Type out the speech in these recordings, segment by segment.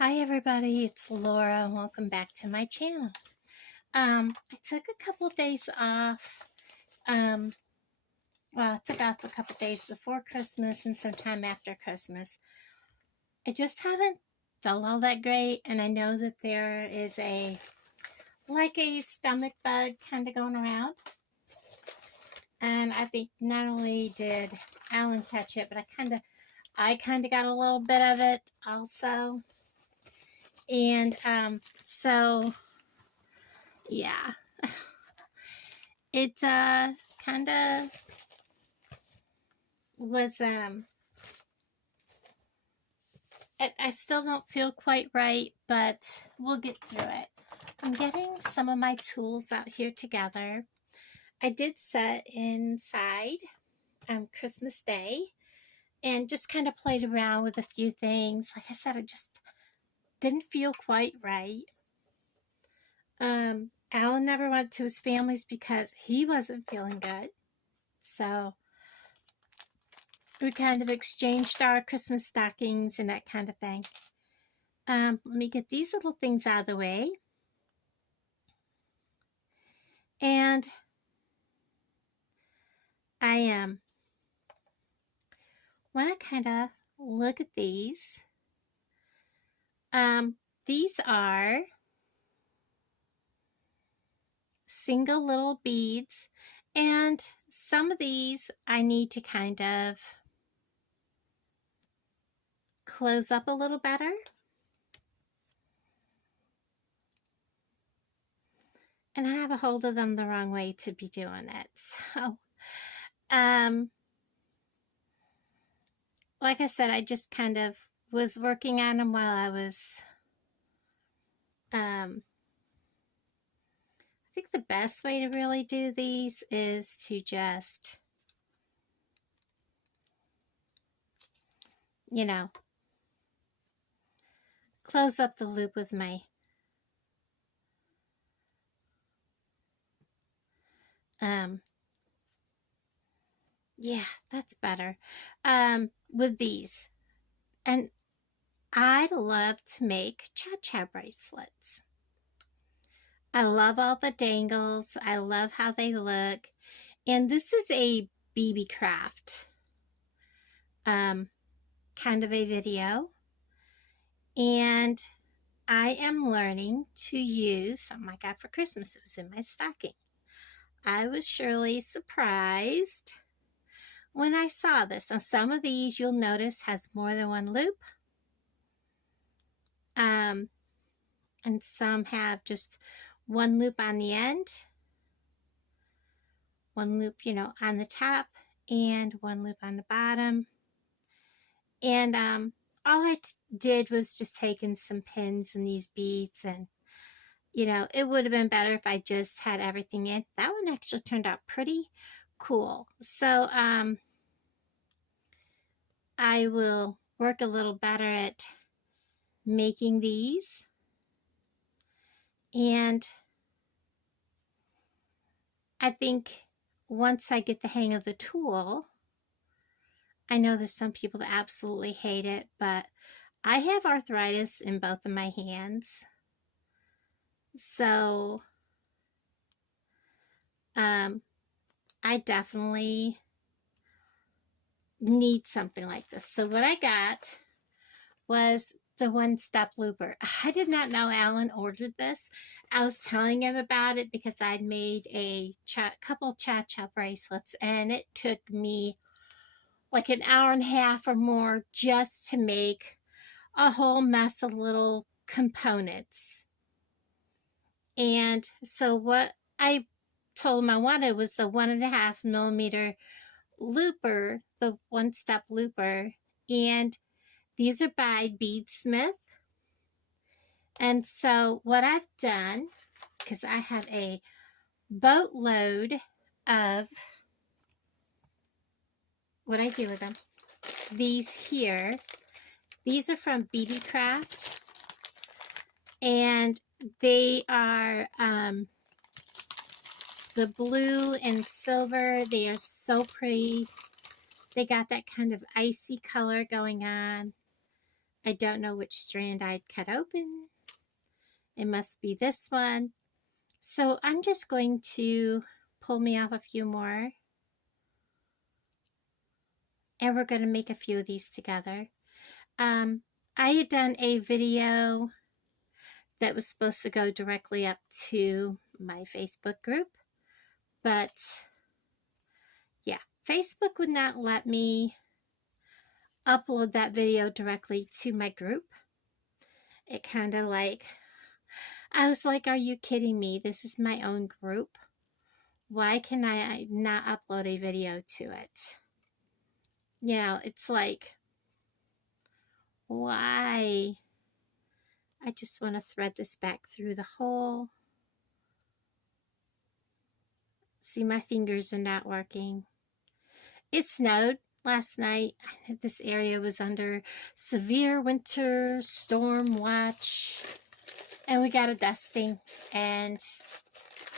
Hi everybody, it's Laura and welcome back to my channel. I took a couple days off. I took off a couple days before Christmas and sometime after Christmas. I just haven't felt all that great, and I know that there is a stomach bug kind of going around. And I think not only did Alan catch it, but I kind of got a little bit of it also. And so yeah, it kind of was I still don't feel quite right, but we'll get through it. I'm getting some of my tools out here together. I did set inside Christmas Day and just kind of played around with a few things. Like I said, I just didn't feel quite right. Alan never went to his family's because he wasn't feeling good. So we kind of exchanged our Christmas stockings and that kind of thing. Let me get these little things out of the way. And I want to kind of look at these. These are single little beads, and some of these I need to kind of close up a little better. And I have a hold of them the wrong way to be doing it. So, like I said, I just kind of was working on them while I was, I think the best way to really do these is to just, you know, close up the loop with my yeah, that's better. With these. And I'd love to make cha-cha bracelets. I love all the dangles. I love how they look. And this is a Beebeecraft kind of a video. And I am learning to use something I got for Christmas. It was in my stocking. I was surely surprised when I saw this. Now, some of these you'll notice has more than one loop. And some have just one loop on the end, one loop, on the top, and one loop on the bottom. And all I did was just taking some pins and these beads, and it would have been better if I just had everything in. That one actually turned out pretty cool. So I will work a little better at making these. And I think once I get the hang of the tool, I know there's some people that absolutely hate it, but I have arthritis in both of my hands. So I definitely need something like this. So what I got was the one-step looper. I did not know Alan ordered this. I was telling him about it because I'd made a couple cha-cha bracelets, and it took me like an hour and a half or more just to make a whole mess of little components. And so what I told him I wanted was the 1.5 millimeter looper, the one-step looper, and these are by Bead Smith. And so what I've done, because I have a boatload of what I do with them, these here, these are from Beebeecraft, and they are the blue and silver. They are so pretty. They got that kind of icy color going on. I don't know which strand I'd cut open. It must be this one. So I'm just going to pull me off a few more. And we're going to make a few of these together. I had done a video that was supposed to go directly up to my Facebook group. But yeah, Facebook would not let me upload that video directly to my group. It kind of like, I was like, are you kidding me? This is my own group. Why can I not upload a video to it? You know, it's like, why? I just want to thread this back through the hole. See, my fingers are not working. It snowed last night. This area was under severe winter storm watch. And we got a dusting, and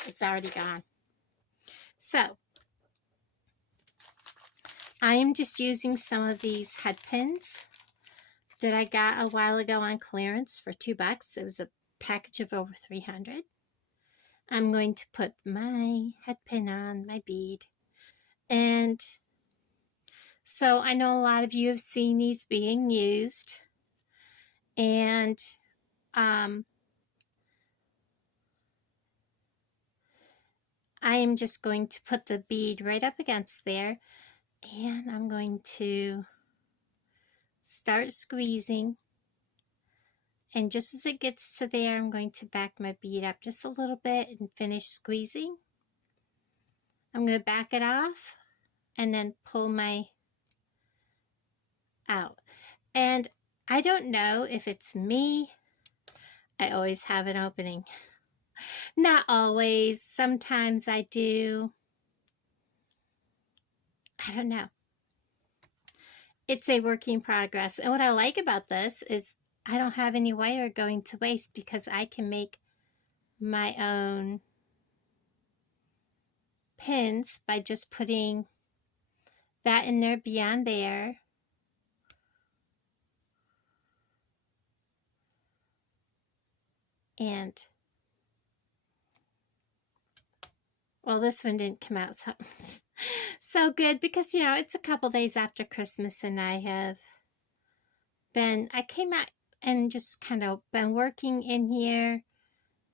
it's already gone. So, I am just using some of these head pins that I got a while ago on clearance for $2. It was a package of over 300. I'm going to put my head pin on my bead. And so I know a lot of you have seen these being used. And I am just going to put the bead right up against there, and I'm going to start squeezing. And just as it gets to there, I'm going to back my bead up just a little bit and finish squeezing. I'm going to back it off and then pull my out. And I don't know if it's me. I always have an opening. Not always. Sometimes I do. I don't know. It's a work in progress. And what I like about this is I don't have any wire going to waste because I can make my own pins by just putting that in there beyond there. And well, this one didn't come out so good because, you know, it's a couple days after Christmas and I came out and just kind of been working in here,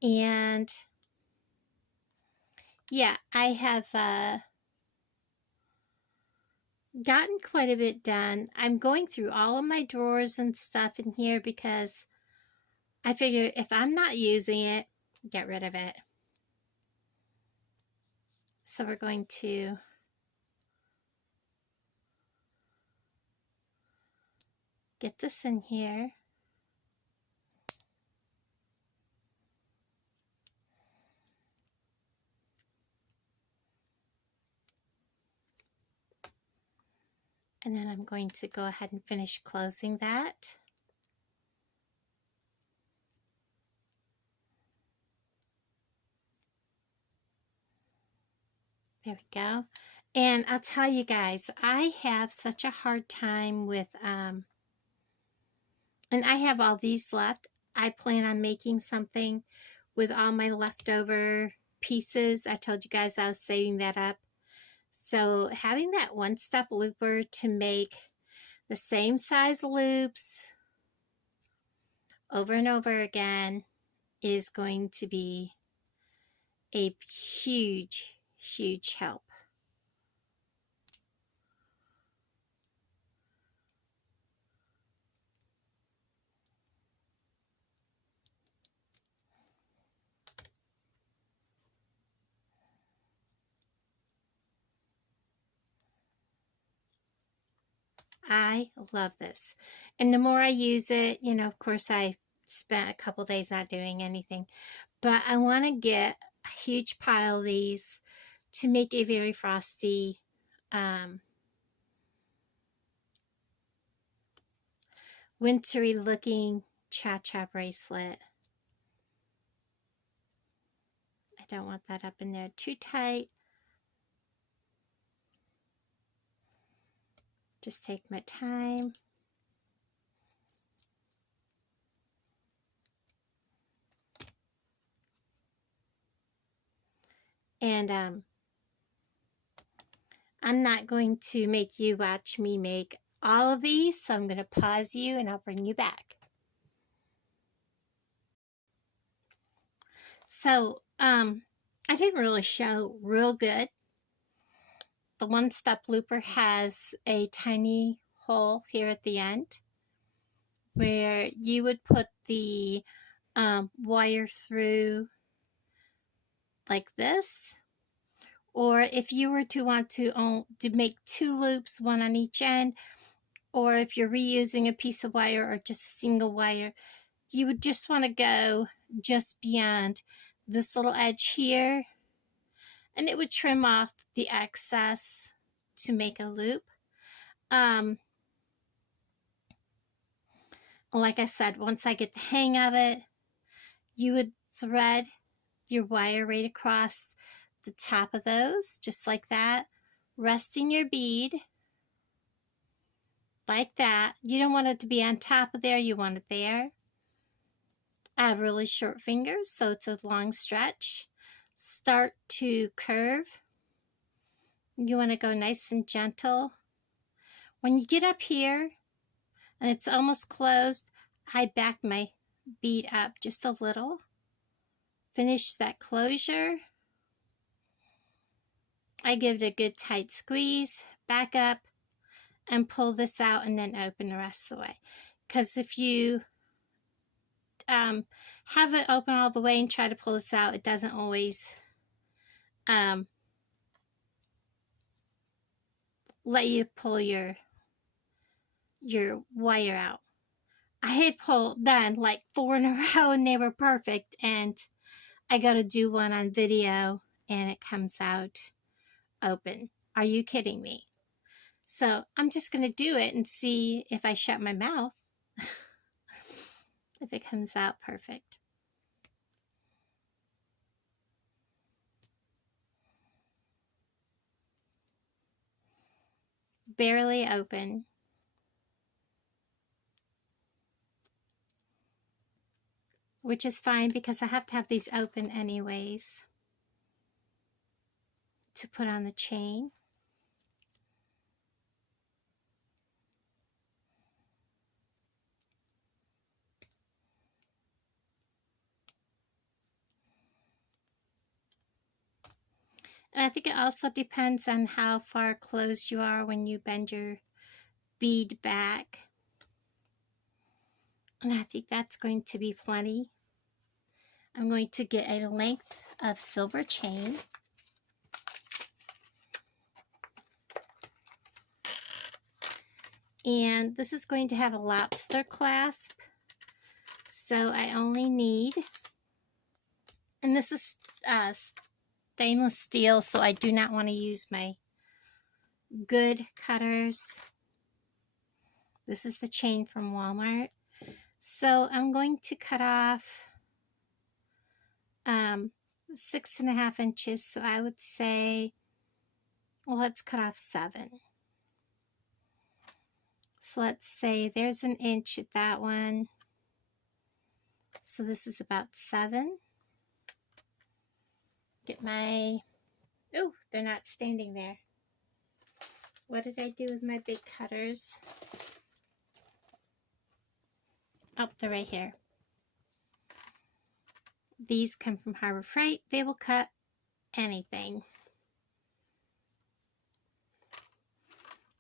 and yeah, I have gotten quite a bit done. I'm going through all of my drawers and stuff in here because I figure if I'm not using it, get rid of it. So we're going to get this in here. And then I'm going to go ahead and finish closing that. There we go. And I'll tell you guys, I have such a hard time with, and I have all these left. I plan on making something with all my leftover pieces. I told you guys I was saving that up. So having that one-step looper to make the same size loops over and over again is going to be a huge, huge help. I love this. And the more I use it, you know, of course I spent a couple days not doing anything, but I want to get a huge pile of these to make a very frosty wintry looking cha-cha bracelet. I don't want that up in there too tight. Just take my time. And I'm not going to make you watch me make all of these, so I'm going to pause you and I'll bring you back. So, I didn't really show real good. The one-step looper has a tiny hole here at the end where you would put the wire through like this. Or if you were to want to make 2 loops, one on each end, or if you're reusing a piece of wire or just a single wire, you would just want to go just beyond this little edge here, and it would trim off the excess to make a loop. Like I said, once I get the hang of it, you would thread your wire right across the top of those, just like that, resting your bead like that. You don't want it to be on top of there, you want it there. I have really short fingers, so it's a long stretch. Start to curve. You want to go nice and gentle. When you get up here and it's almost closed, I back my bead up just a little. Finish that closure. I give it a good tight squeeze, back up, and pull this out and then open the rest of the way. Because if you have it open all the way and try to pull this out, it doesn't always let you pull your wire out. I had done like 4 in a row and they were perfect, and I got to do one on video and it comes out open. Are you kidding me? So I'm just going to do it and see if I shut my mouth if it comes out perfect. Barely open. Which is fine because I have to have these open anyways to put on the chain. And I think it also depends on how far closed you are when you bend your bead back. And I think that's going to be plenty. I'm going to get a length of silver chain. And this is going to have a lobster clasp. So I only need, and this is stainless steel, so I do not want to use my good cutters. This is the chain from Walmart. So I'm going to cut off 6.5 inches. So I would say, well, let's cut off 7. So let's say there's an inch at that one. So this is about 7. Get my, oh, they're not standing there. What did I do with my big cutters? Oh, they're right here. These come from Harbor Freight. They will cut anything.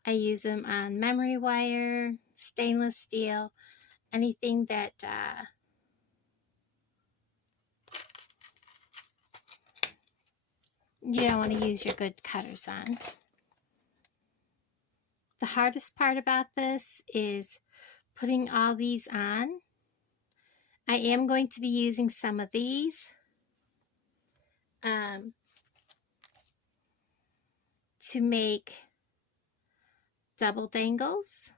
I use them on memory wire, stainless steel, anything that you don't want to use your good cutters on. The hardest part about this is putting all these on. I am going to be using some of these to make double dangles.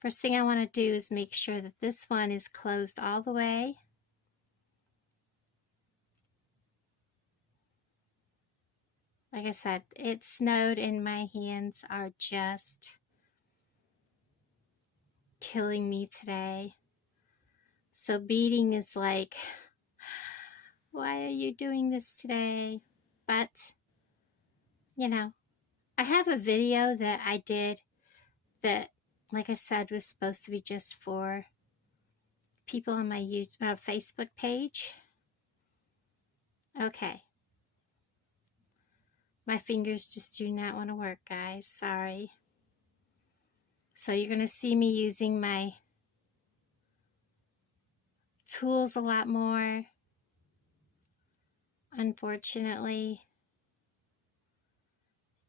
First thing I want to do is make sure that this one is closed all the way. Like I said, it snowed and my hands are just killing me today. So beading is like why are you doing this today? But, you know, I have a video that I did that, like I said, was supposed to be just for people on my Facebook page. Okay. My fingers just do not want to work, guys. Sorry. So you're going to see me using my tools a lot more. Unfortunately,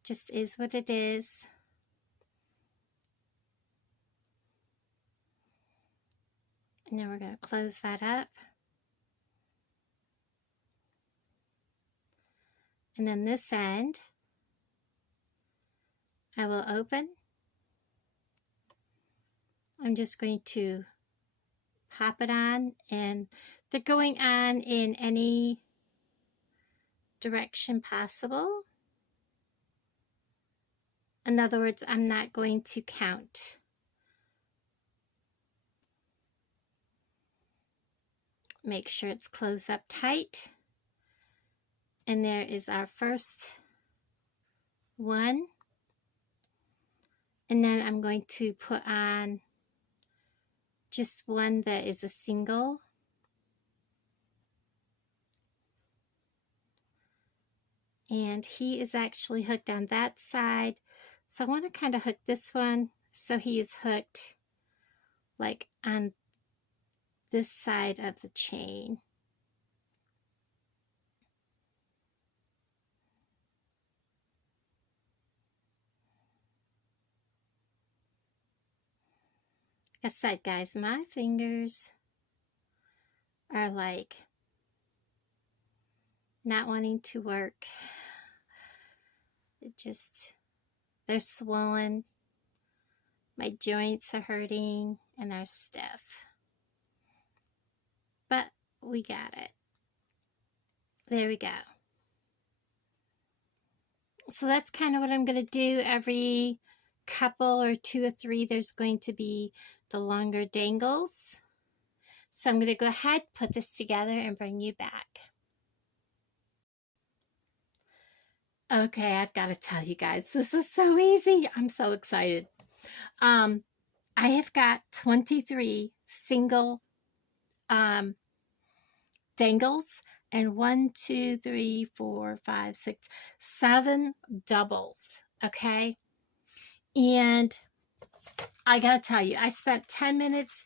just is what it is. And then we're going to close that up. And then this end, I will open. I'm just going to pop it on, and they're going on in any direction possible. In other words, I'm not going to count. Make sure it's closed up tight. And there is our first one. And then I'm going to put on just one that is a single. And he is actually hooked on that side. So I want to kind of hook this one so he is hooked like on this side of the chain. Like I said, guys, my fingers are like not wanting to work. They're swollen. My joints are hurting and they're stiff. But we got it. There we go. So that's kind of what I'm going to do. Every couple or 2 or 3, there's going to be the longer dangles. So I'm going to go ahead, put this together, and bring you back. Okay, I've got to tell you guys, this is so easy. I'm so excited. I have got 23 single dangles and 1, 2, 3, 4, 5, 6, 7 doubles. Okay, and I gotta tell you, I spent 10 minutes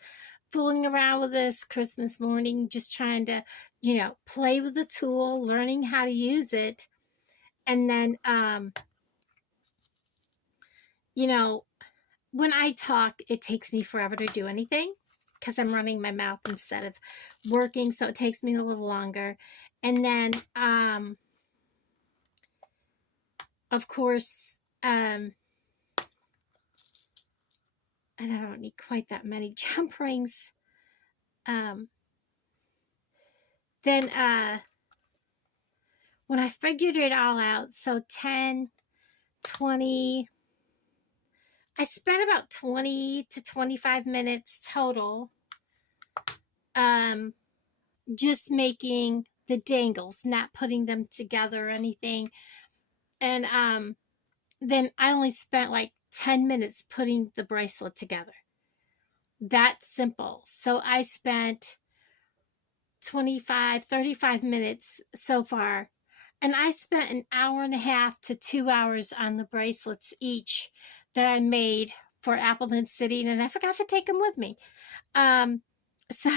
fooling around with this Christmas morning, just trying to, you know, play with the tool, learning how to use it. And then, you know, when I talk, it takes me forever to do anything because I'm running my mouth instead of working. So it takes me a little longer. And then, of course, and I don't need quite that many jump rings. Then, when I figured it all out, so 10, 20, I spent about 20 to 25 minutes total, just making the dangles, not putting them together or anything. And, then I only spent like 10 minutes putting the bracelet together. That's simple. So I spent 25, 35 minutes so far. And I spent an hour and a half to 2 hours on the bracelets each that I made for Appleton City. And I forgot to take them with me. So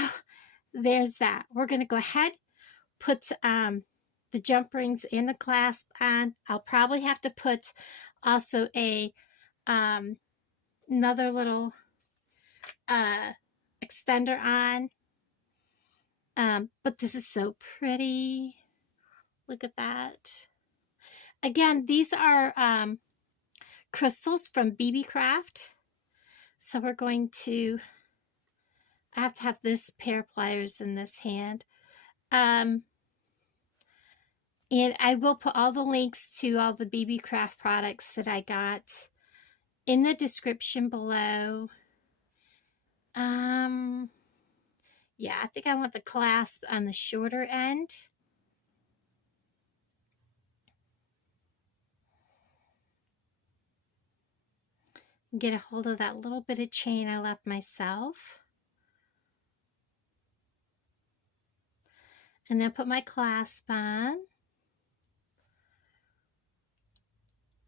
there's that. We're going to go ahead, put the jump rings and the clasp on. I'll probably have to put also a another little extender on. But this is so pretty. Look at that. Again, these are crystals from Beebeecraft. So we're going to, I have to have this pair of pliers in this hand. And I will put all the links to all the Beebeecraft products that I got in the description below. Yeah, I think I want the clasp on the shorter end. get a hold of that little bit of chain I left myself. And then put my clasp on.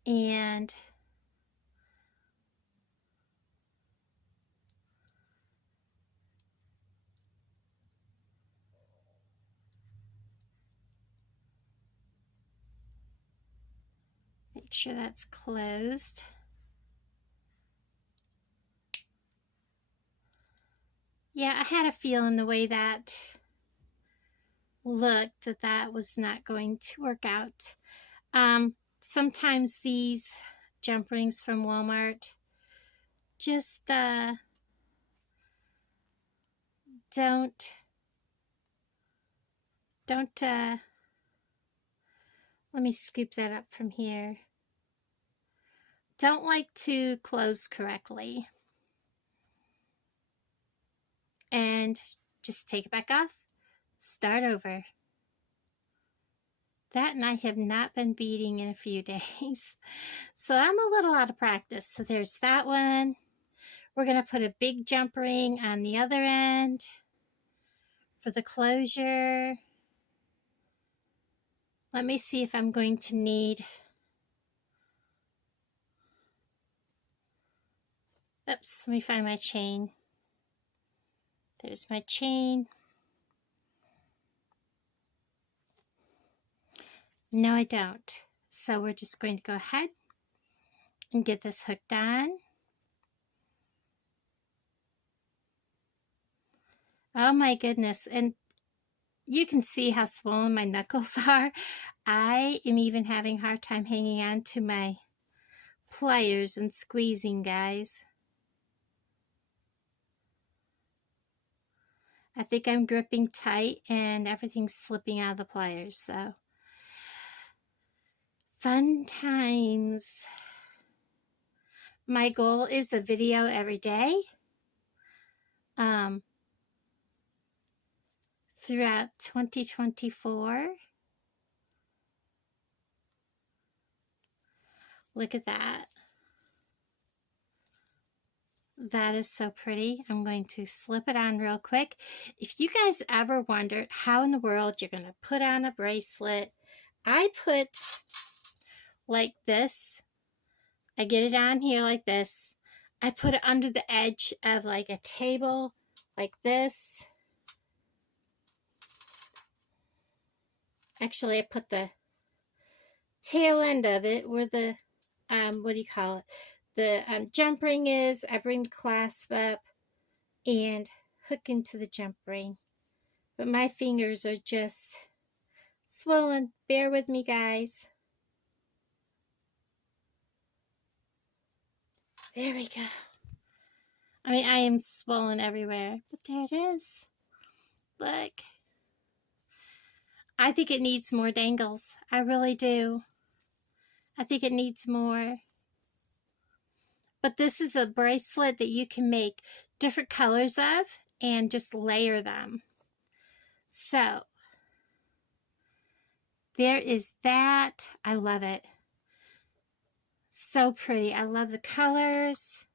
And make sure that's closed. Yeah, I had a feeling the way that looked that that was not going to work out. Sometimes these jump rings from Walmart just don't let me scoop that up from here. Don't like to close correctly. And just take it back off, start over. That and I have not been beading in a few days. So I'm a little out of practice. So there's that one. We're going to put a big jump ring on the other end for the closure. Let me see if I'm going to need, oops, let me find my chain. There's my chain. No, I don't. So we're just going to go ahead and get this hooked on. Oh my goodness. And you can see how swollen my knuckles are. I am even having a hard time hanging on to my pliers and squeezing, guys. I think I'm gripping tight and everything's slipping out of the pliers, so fun times. My goal is a video every day throughout 2024. Look at that. That is so pretty. I'm going to slip it on real quick. If you guys ever wondered how in the world you're going to put on a bracelet, I put like this. I get it on here like this. I put it under the edge of like a table like this. Actually, I put the tail end of it where the, what do you call it? The jump ring is. I bring the clasp up and hook into the jump ring. But my fingers are just swollen. Bear with me, guys. There we go. I mean, I am swollen everywhere, but there it is. Look. I think it needs more dangles. I really do. I think it needs more. But this is a bracelet that you can make different colors of and just layer them. So, there is that. I love it. So pretty. I love the colors.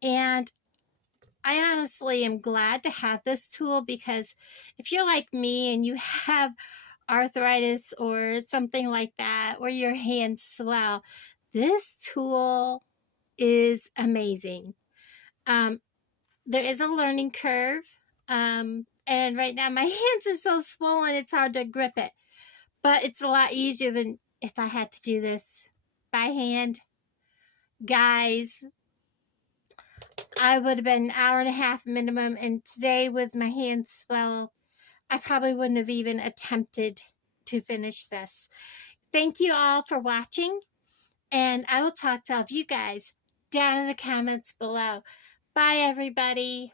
And I honestly am glad to have this tool because if you're like me and you have arthritis or something like that, or your hands swell, this tool is amazing. There is a learning curve. And right now my hands are so swollen, it's hard to grip it. But it's a lot easier than if I had to do this by hand. Guys, I would have been an hour and a half minimum, and today with my hands swelled, I probably wouldn't have even attempted to finish this. Thank you all for watching, and I will talk to all of you guys down in the comments below. Bye, everybody.